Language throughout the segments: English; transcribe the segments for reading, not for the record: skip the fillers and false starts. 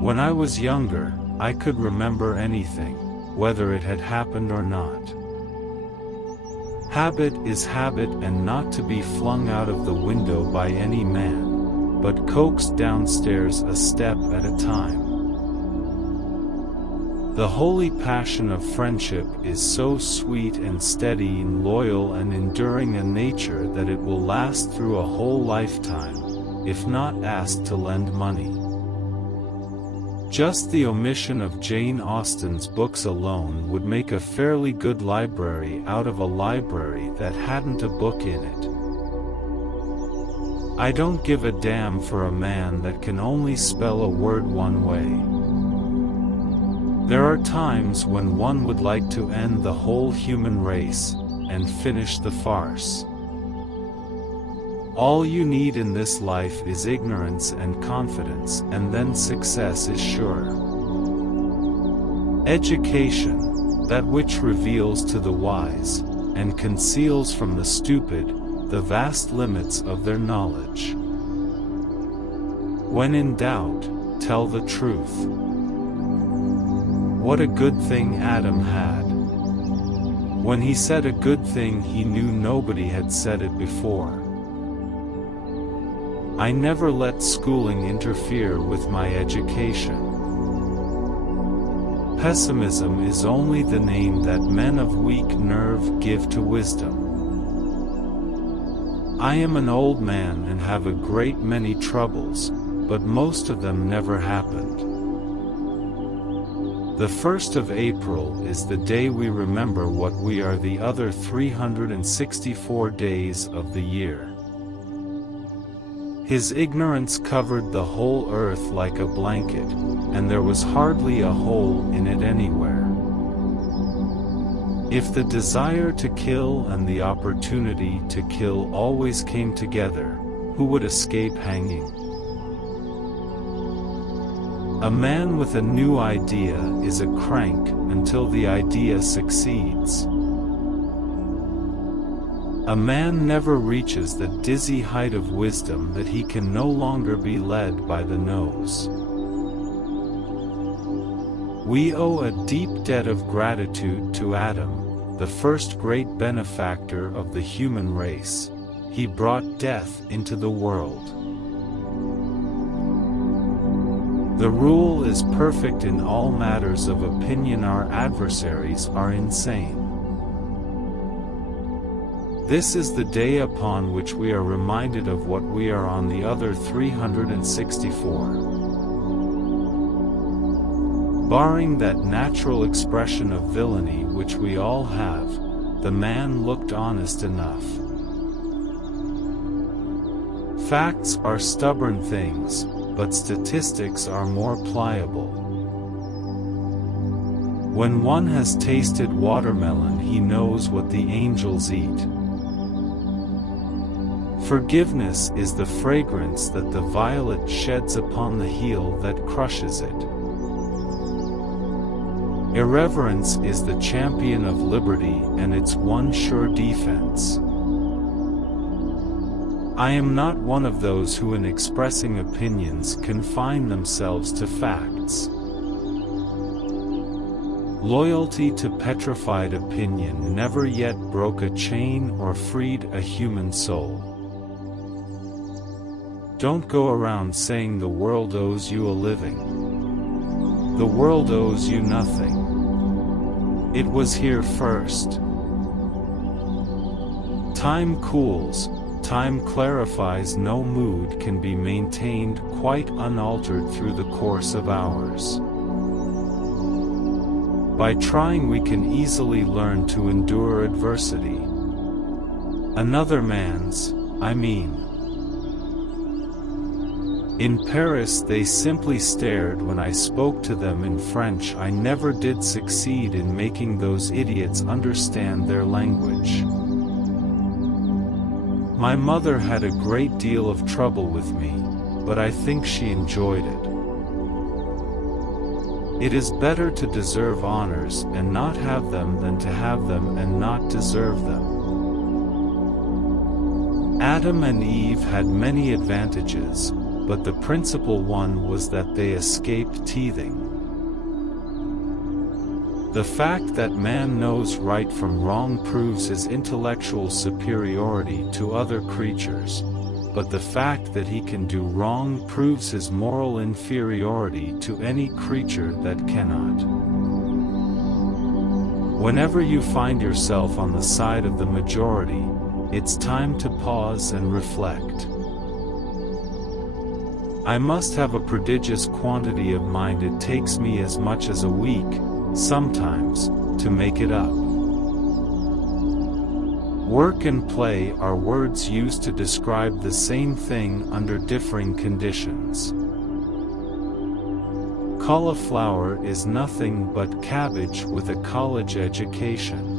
When I was younger, I could remember anything, whether it had happened or not. Habit is habit, and not to be flung out of the window by any man, but coaxed downstairs a step at a time. The holy passion of friendship is so sweet and steady and loyal and enduring a nature that it will last through a whole lifetime, if not asked to lend money. Just the omission of Jane Austen's books alone would make a fairly good library out of a library that hadn't a book in it. I don't give a damn for a man that can only spell a word one way. There are times when one would like to end the whole human race, and finish the farce. All you need in this life is ignorance and confidence, and then success is sure. Education, that which reveals to the wise, and conceals from the stupid, the vast limits of their knowledge. When in doubt, tell the truth. What a good thing Adam had. When he said a good thing, he knew nobody had said it before. I never let schooling interfere with my education. Pessimism is only the name that men of weak nerve give to wisdom. I am an old man and have a great many troubles, but most of them never happened. The 1st of April is the day we remember what we are the other 364 days of the year. His ignorance covered the whole earth like a blanket, and there was hardly a hole in it anywhere. If the desire to kill and the opportunity to kill always came together, who would escape hanging? A man with a new idea is a crank until the idea succeeds. A man never reaches the dizzy height of wisdom that he can no longer be led by the nose. We owe a deep debt of gratitude to Adam, the first great benefactor of the human race. He brought death into the world. The rule is perfect in all matters of opinion. Our adversaries are insane. This is the day upon which we are reminded of what we are on the other 364. Barring that natural expression of villainy which we all have, the man looked honest enough. Facts are stubborn things, but statistics are more pliable. When one has tasted watermelon, he knows what the angels eat. Forgiveness is the fragrance that the violet sheds upon the heel that crushes it. Irreverence is the champion of liberty and its one sure defense. I am not one of those who in expressing opinions confine themselves to facts. Loyalty to petrified opinion never yet broke a chain or freed a human soul. Don't go around saying the world owes you a living. The world owes you nothing. It was here first. Time cools, time clarifies. No mood can be maintained quite unaltered through the course of hours. By trying we can easily learn to endure adversity. Another man's, I mean. In Paris they simply stared when I spoke to them in French. I never did succeed in making those idiots understand their language. My mother had a great deal of trouble with me, but I think she enjoyed it. It is better to deserve honors and not have them than to have them and not deserve them. Adam and Eve had many advantages, but the principal one was that they escaped teething. The fact that man knows right from wrong proves his intellectual superiority to other creatures, but the fact that he can do wrong proves his moral inferiority to any creature that cannot. Whenever you find yourself on the side of the majority, it's time to pause and reflect. I must have a prodigious quantity of mind. It takes me as much as a week, sometimes, to make it up. Work and play are words used to describe the same thing under differing conditions. Cauliflower is nothing but cabbage with a college education.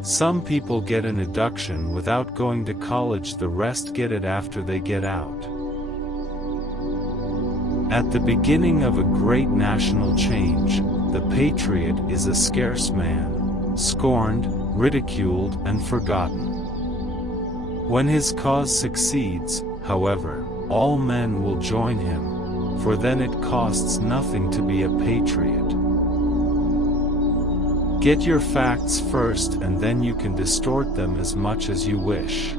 Some people get an education without going to college, the rest get it after they get out. At the beginning of a great national change, the patriot is a scarce man, scorned, ridiculed, and forgotten. When his cause succeeds, however, all men will join him, for then it costs nothing to be a patriot. Get your facts first, and then you can distort them as much as you wish.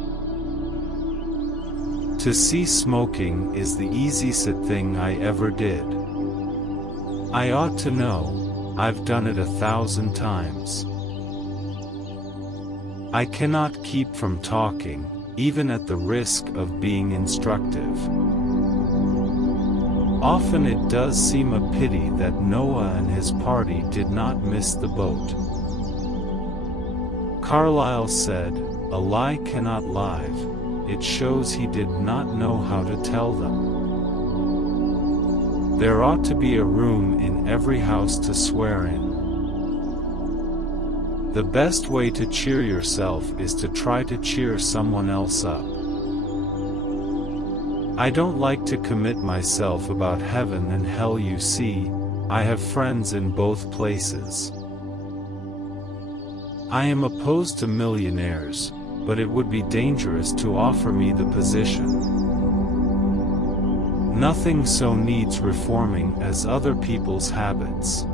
To cease smoking is the easiest thing I ever did. I ought to know, I've done it 1,000 times. I cannot keep from talking, even at the risk of being instructive. Often it does seem a pity that Noah and his party did not miss the boat. Carlyle said, "A lie cannot live, it shows he did not know how to tell them." There ought to be a room in every house to swear in. The best way to cheer yourself is to try to cheer someone else up. I don't like to commit myself about heaven and hell. You see, I have friends in both places. I am opposed to millionaires, but it would be dangerous to offer me the position. Nothing so needs reforming as other people's habits.